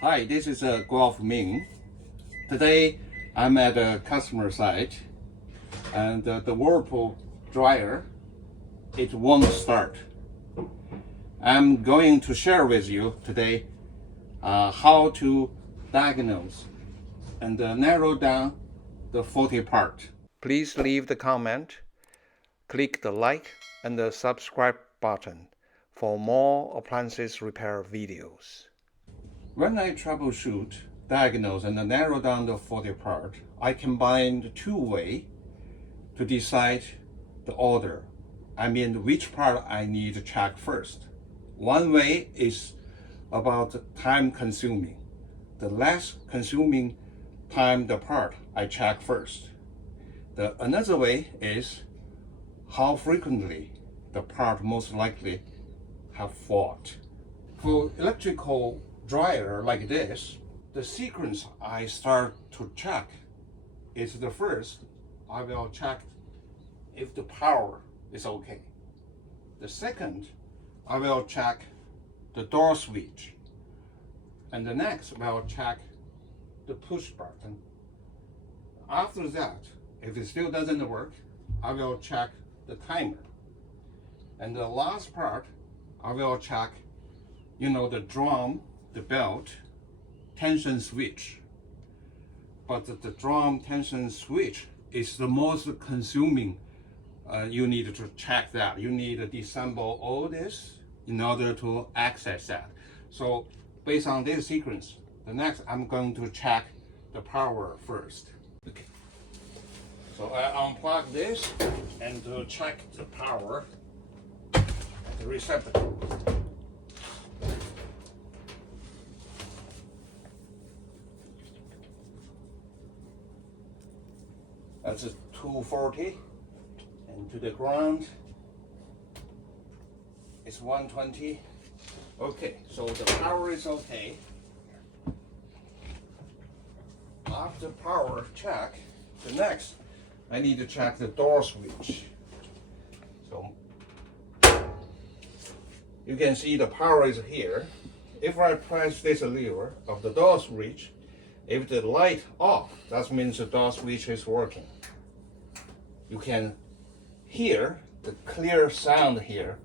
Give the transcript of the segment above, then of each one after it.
Hi, this is Guelph Ming. Today I'm at a customer site and the Whirlpool dryer, it won't start. I'm going to share with you today how to diagnose and narrow down the faulty part. Please leave the comment, click the like and the subscribe button for more appliances repair videos. When I troubleshoot, diagnose, and narrow down the faulty part, I combine two ways to decide the order. I mean, which part I need to check first. One way is about time consuming. The less consuming time the part I check first. Another way is how frequently the part most likely have fault. For electrical dryer like this, the sequence I start to check is the first, I will check if the power is okay. The second, I will check the door switch. And the next, I will check the push button. After that, if it still doesn't work, I will check the timer. And the last part, I will check, the drum, the belt, tension switch. But the drum tension switch is the most consuming. You need to check that. You need to disassemble all this in order to access that. So based on this sequence, the next I'm going to check the power first. Okay. So I unplug this and to check the power at the receptacle. That's a 240, and to the ground it's 120. Okay, so the power is okay. After power check, the next I need to check the door switch. So you can see the power is here. If I press this lever of the door switch, if the light off, that means the door switch is working. You can hear the clear sound here.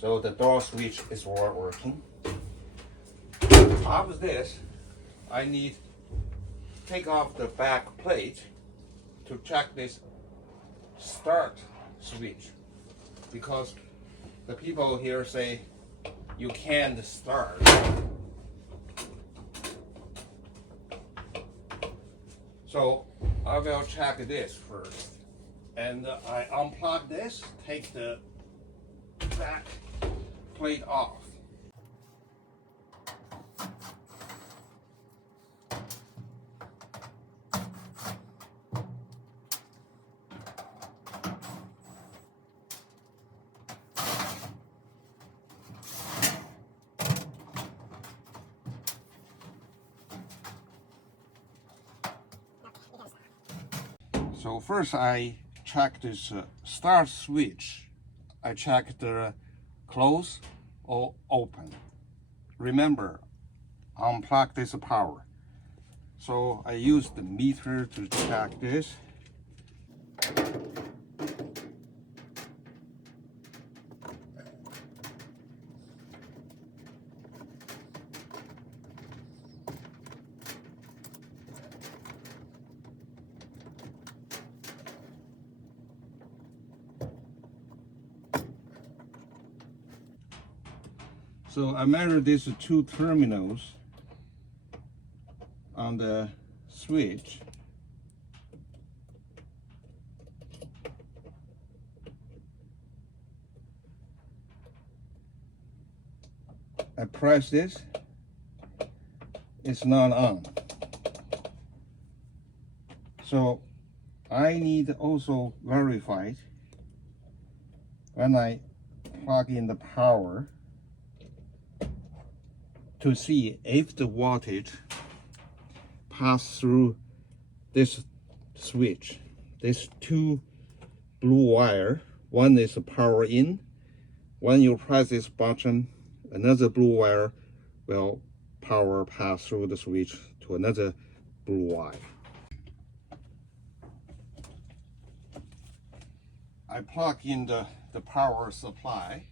So the door switch is working. After this, I need to take off the back plate to check this start switch, because the people here say you can't start. So I will check this first, and I unplug this, take the back plate off. So first I check this start switch. I check the close or open. Remember, unplug this power. So I use the meter to check this. So I measure these two terminals on the switch. I press this, it's not on. So I need also verify when I plug in the power to see if the voltage pass through this switch. There's two blue wire. One is power in. When you press this button, another blue wire will power pass through the switch to another blue wire. I plug in the power supply.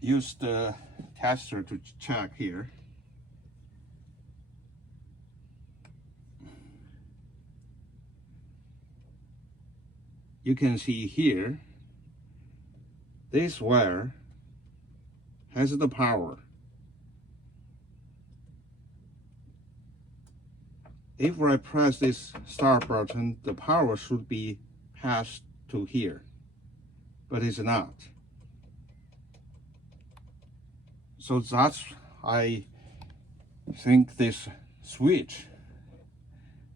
Use the tester to check here. You can see here, this wire has the power. If I press this start button, the power should be passed to here, but it's not. So that's, I think this switch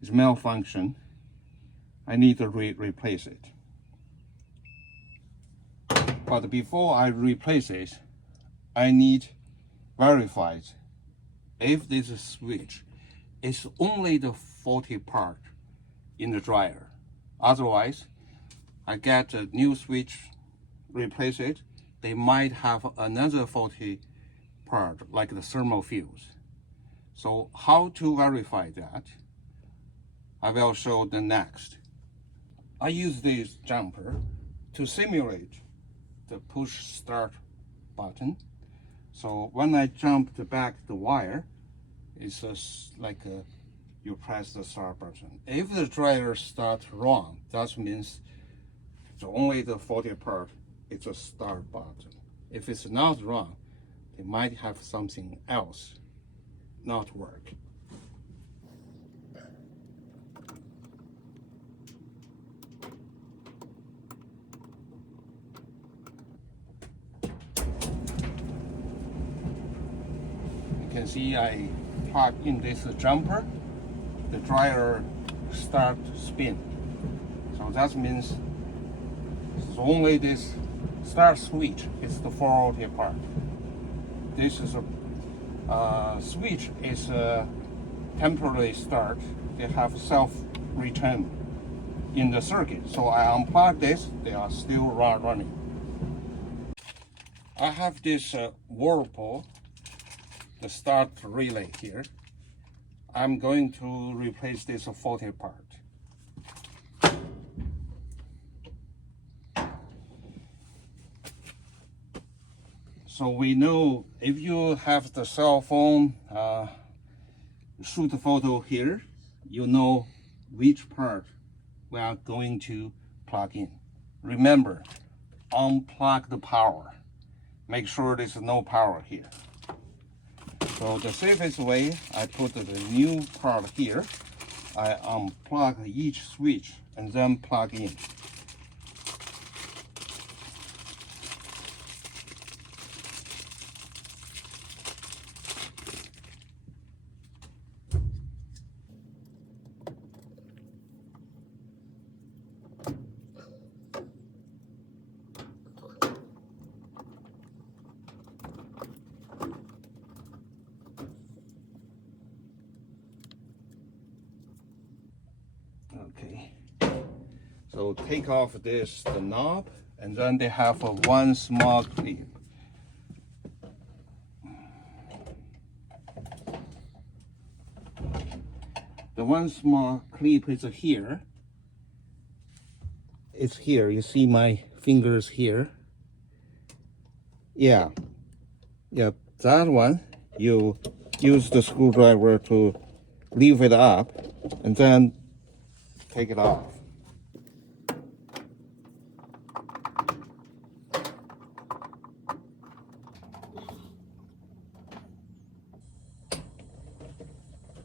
is malfunction. I need to replace it. But before I replace it, I need verify if this switch is only the faulty part in the dryer. Otherwise, I get a new switch, replace it. They might have another faulty part, like the thermal fuse. So how to verify that, I will show the next. I use this jumper to simulate the push start button. So when I jump back the wire, it's like you press the start button. If the dryer starts wrong, that means only the faulty part is a start button. If it's not wrong, they might have something else not work. You can see I plug in this jumper, the dryer start spin. So that means it's only this start switch is the faulty part. This is a switch is a temporary start. They have self-return in the circuit. So I unplug this, they are still running. I have this Whirlpool, the start relay here. I'm going to replace this faulty part. So we know if you have the cell phone, shoot a photo here, you know which part we are going to plug in. Remember, unplug the power. Make sure there's no power here. So the safest way, I put the new part here. I unplug each switch and then plug in. Okay, so take off the knob, and then they have one small clip. The one small clip is here. It's here. You see my fingers here. Yeah, that one. You use the screwdriver to leave it up, and then take it off.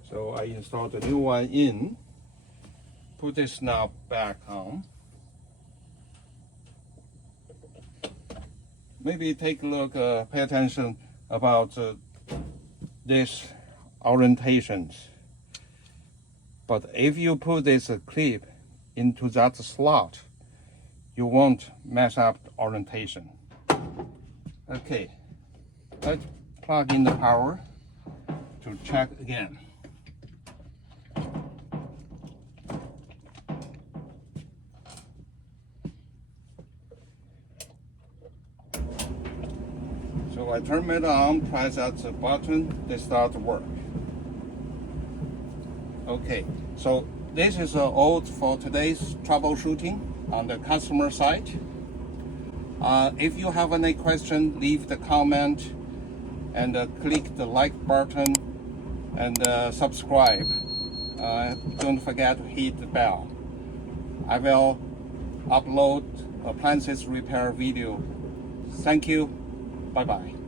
So I installed the new one in, put this knob back on. Maybe take a look, pay attention about this orientations. But if you put this clip into that slot, you won't mess up the orientation. Okay, let's plug in the power to check again. So So I turn it on, press that button, they start to work. Okay, so this is all for today's troubleshooting on the customer side. If you have any question, leave the comment and click the like button and subscribe. Don't forget to hit the bell. I will upload appliances repair video. Thank you. Bye-bye.